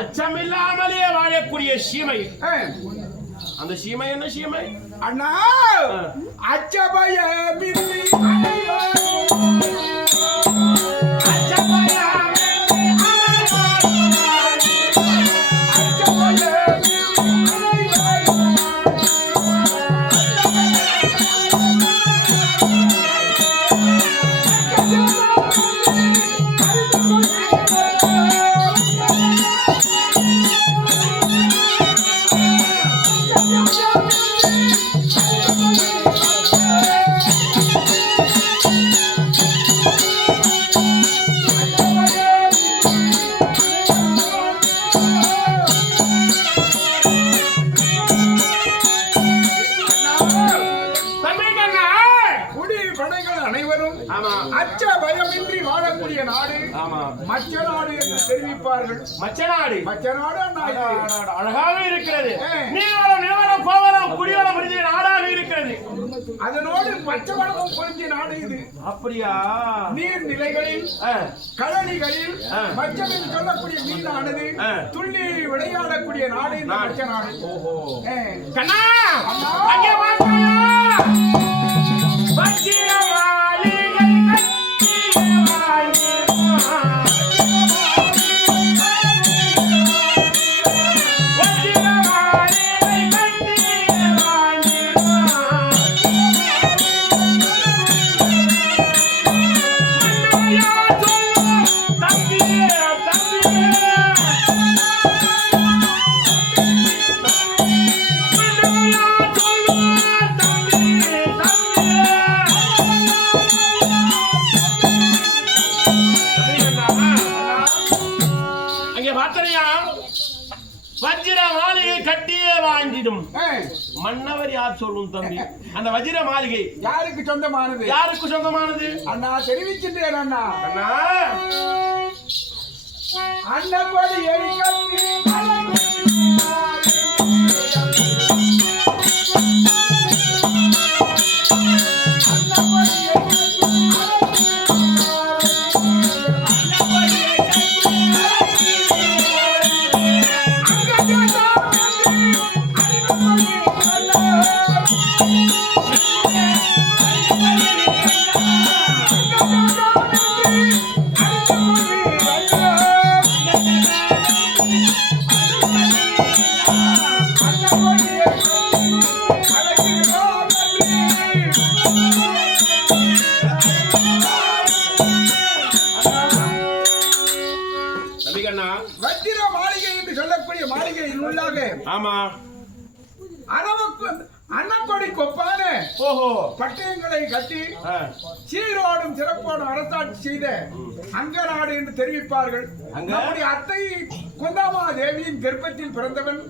அச்சமில்லாமலே வாழக்கூடிய சீமை. அந்த சீமை என்ன சீமை அண்ணா? அச்சபயமின்றி மச்சநாடு என்று தெரிவிப்பார்கள். மச்சநாடு அழகாக இருக்கிறது. நீளம் நிலவரம் கோவரம் குடிவரம் பொருந்திய நாடாக இருக்கிறது. அதனோடு பச்சைவளமும் பொருந்திய நாடு இது. அப்படியா? நீர்நிலைகளில் கழனிகளில் மச்சமில் சொல்லக்கூடிய மீனானது துள்ளி விளையாடக்கூடிய நாடு இந்த மச்சநாடு. கண்ணா அங்கே வாங்கயா வஜ்ர மாளிகை கட்டியே வாங்கிடும். மன்னவர் யார் சொல்லும் தம்பி? அந்த வஜ்ர மாளிகை யாருக்கு சொந்தமானது? யாருக்கு சொந்தமானது அண்ணா தெரிவிக்கின்றேன். அண்ணா அண்ணா அண்ணப்படி எரிக்கட்டி வஜ்ர மாளிகை என்று சொல்லக்கூடிய மாளிகையின் உள்ளாக அன்னக்கொடி கொப்பான பட்டயங்களை கட்டி சீரோடும் சிறப்போடும் அரசாட்சி செய்த அங்கநாடு என்று தெரிவிப்பார்கள். நம்முடைய அத்தை குந்தாமா தேவியின் கர்ப்பத்தில் பிறந்தவன்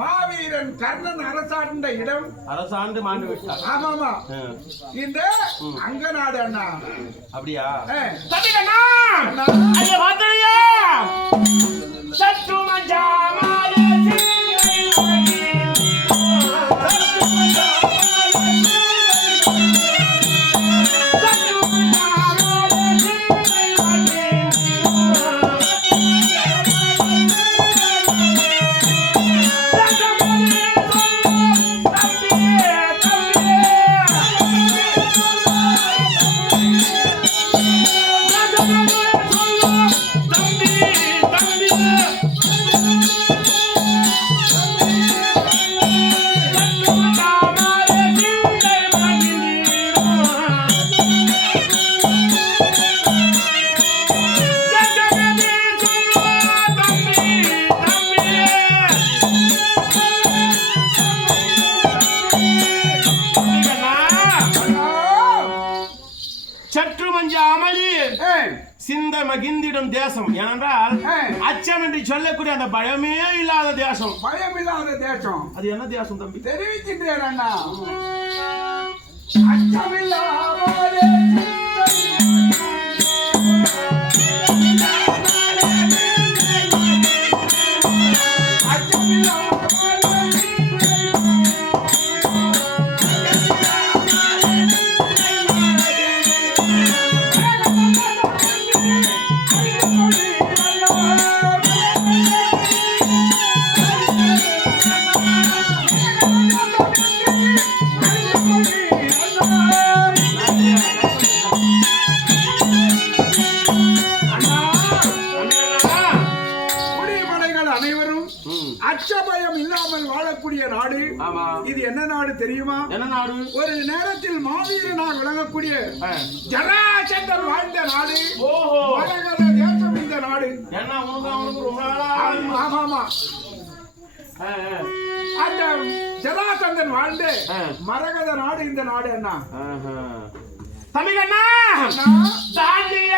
மாவீரன் கர்ணன் அரசாண்ட இடம். அரசாண்டு மாண்டு விட்டார். ஆமாமா, இந்த அங்கநாடு. அண்ணா அப்படியா? சற்று மஞ்சாமாலே சிந்த மகிழ்ந்திடும் தேசம். ஏனென்றால் அச்சம் என்று சொல்லக்கூடிய அந்த பயமே இல்லாத தேசம். பயம் இல்லாத தேசம். அது என்ன தேசம் தம்பி? தெரிவிக்கின்றேன் அண்ணா. அச்சமில்லாத விளங்கக்கூடிய நாடு. ஆமா. இது என்ன நாடு தெரியுமா? என்ன நாடு? ஒரு நேரத்தில் மாவீரனாக விளங்கக்கூடிய ஆ. ஜராசந்தன் வாழ்ந்த நாடு. ஓஹோ. மரகத தேசம் இந்த நாடு. என்ன உனக்கு ரொம்ப நாளா? ஆமாமா. ஆ, ஆ. அந்த ஜராசந்தன் வாழ்ந்த ஆ. மரகத நாடு இந்த நாடு. அண்ணா ஆஹா. தம்பிகண்ணா அண்ணா, தாண்டிய